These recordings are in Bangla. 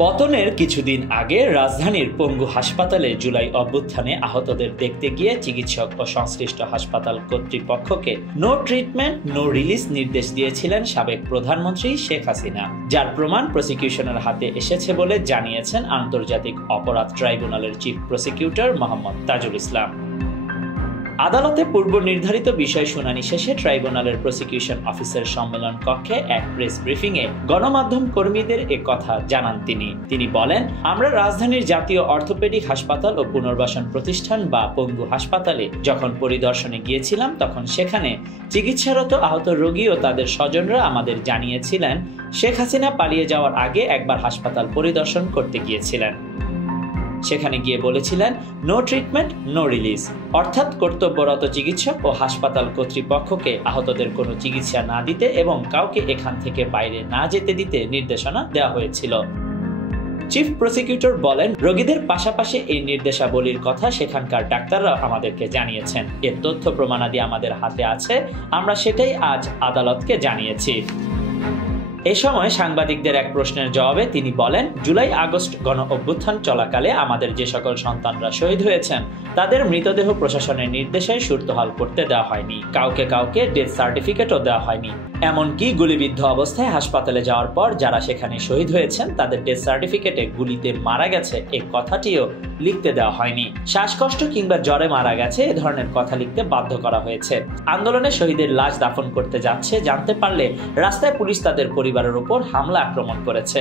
পতনের কিছুদিন আগে রাজধানীর পঙ্গু হাসপাতালে জুলাই অভ্যুত্থানে আহতদের দেখতে গিয়ে চিকিৎসক ও সংশ্লিষ্ট হাসপাতাল কর্তৃপক্ষকে নো ট্রিটমেন্ট নো রিলিজ নির্দেশ দিয়েছিলেন সাবেক প্রধানমন্ত্রী শেখ হাসিনা, যার প্রমাণ প্রসিকিউশনের হাতে এসেছে বলে জানিয়েছেন আন্তর্জাতিক অপরাধ ট্রাইব্যুনালের চিফ প্রসিকিউটর মোহাম্মদ তাজুল ইসলাম। আদালতে পূর্ব নির্ধারিত বিষয় শুনানি শেষে ট্রাইব্যুনালের প্রসিকিউশন অফিসার সম্মেলন কক্ষে এক প্রেস ব্রিফিংয়ে গণমাধ্যম কর্মীদের কথা জানান তিনি বলেন, আমরা রাজধানীর জাতীয় অর্থোপেডিক হাসপাতাল ও পুনর্বাসন প্রতিষ্ঠান বা পঙ্গু হাসপাতালে যখন পরিদর্শনে গিয়েছিলাম তখন সেখানে চিকিৎসারত আহত রোগী ও তাদের স্বজনরা আমাদের জানিয়েছিলেন শেখ হাসিনা পালিয়ে যাওয়ার আগে একবার হাসপাতাল পরিদর্শন করতে গিয়েছিলেন। সেখানে গিয়ে বলেছিলেন নো ট্রিটমেন্ট নো রিলিজ, অর্থাৎ কর্তব্যরত চিকিৎসক ও হাসপাতাল কর্তৃপক্ষকে আহতদের কোনো চিকিৎসা না দিতে এবং কাউকে এখান থেকে বাইরে না যেতে দিতে নির্দেশনা দেওয়া হয়েছিল। চিফ প্রসিকিউটর বলেন, রোগীদের পাশাপাশি এই নির্দেশাবলীর কথা সেখানকার ডাক্তাররা আমাদেরকে জানিয়েছেন। এর তথ্য প্রমাণাদি আমাদের হাতে আছে, আমরা সেটাই আজ আদালতকে জানিয়েছি। এ সময় সাংবাদিকদের এক প্রশ্নের জবাবে তিনি বলেন, জুলাই আগস্ট গণ অভ্যুত্থান চলাকালে আমাদের যে সকল সন্তানরা শহীদ হয়েছেন তাদের মৃতদেহ প্রশাসনের নির্দেশে সুরতহাল করতে দেওয়া হয়নি, কাউকে ডেথ সার্টিফিকেটও দেওয়া হয়নি। এমনকি গুলিবিদ্ধ অবস্থায় হাসপাতালে যাওয়ার পর যারা সেখানে শহীদ হয়েছেন তাদের ডেথ সার্টিফিকেটে গুলিতে মারা গেছে এই কথাটিও লিখতে দেওয়া হয়নি। শ্বাসকষ্ট কিংবা জ্বরে মারা গেছে এ ধরনের কথা লিখতে বাধ্য করা হয়েছে। আন্দোলনে শহীদের লাশ দাফন করতে যাচ্ছে জানতে পারলে রাস্তায় পুলিশ তাদের পরিবারের উপর হামলা আক্রমণ করেছে।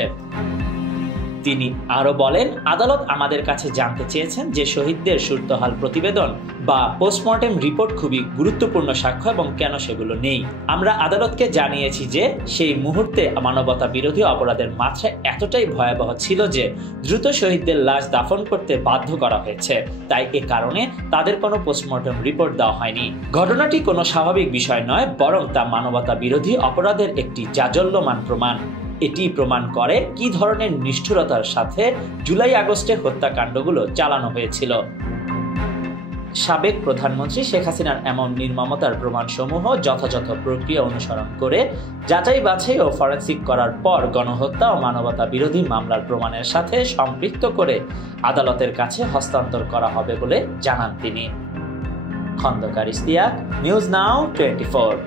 তিনি আরো বলেন, আদালত আমাদের কাছে জানতে চেয়েছেন যে শহীদদের সুরতহাল প্রতিবেদন বা পোস্টমর্টেম রিপোর্ট খুবই গুরুত্বপূর্ণ সাক্ষ্য এবং কেন সেগুলো নেই। আমরা আদালতকে জানিয়েছি যে সেই মুহূর্তে মানবতা বিরোধী অপরাধের মাত্রা এতটাই ভয়াবহ ছিল যে দ্রুত শহীদদের লাশ দাফন করতে বাধ্য করা হয়েছে, তাই এ কারণে তাদের কোনো পোস্টমর্টেম রিপোর্ট দেওয়া হয়নি। ঘটনাটি কোনো স্বাভাবিক বিষয় নয়, বরং তা মানবতা বিরোধী অপরাধের একটি জাজল্যমান প্রমাণ। এটি প্রমাণ করে কি ধরনের নিষ্ঠুরতার সাথে জুলাই আগস্টে হত্যাকাণ্ডগুলো চালানো হয়েছিল। সাবেক প্রধানমন্ত্রী শেখ হাসিনার এমন নির্মমতার প্রমাণসমূহ যথাযথ প্রক্রিয়া অনুসরণ করে যাচাই বাছাই ও ফরেনসিক করার পর গণহত্যা ও মানবতা বিরোধী মামলার প্রমাণের সাথে সম্পৃক্ত করে আদালতের কাছে হস্তান্তর করা হবে বলে জানান তিনি। Khandakar Ishtiaq, news now 24।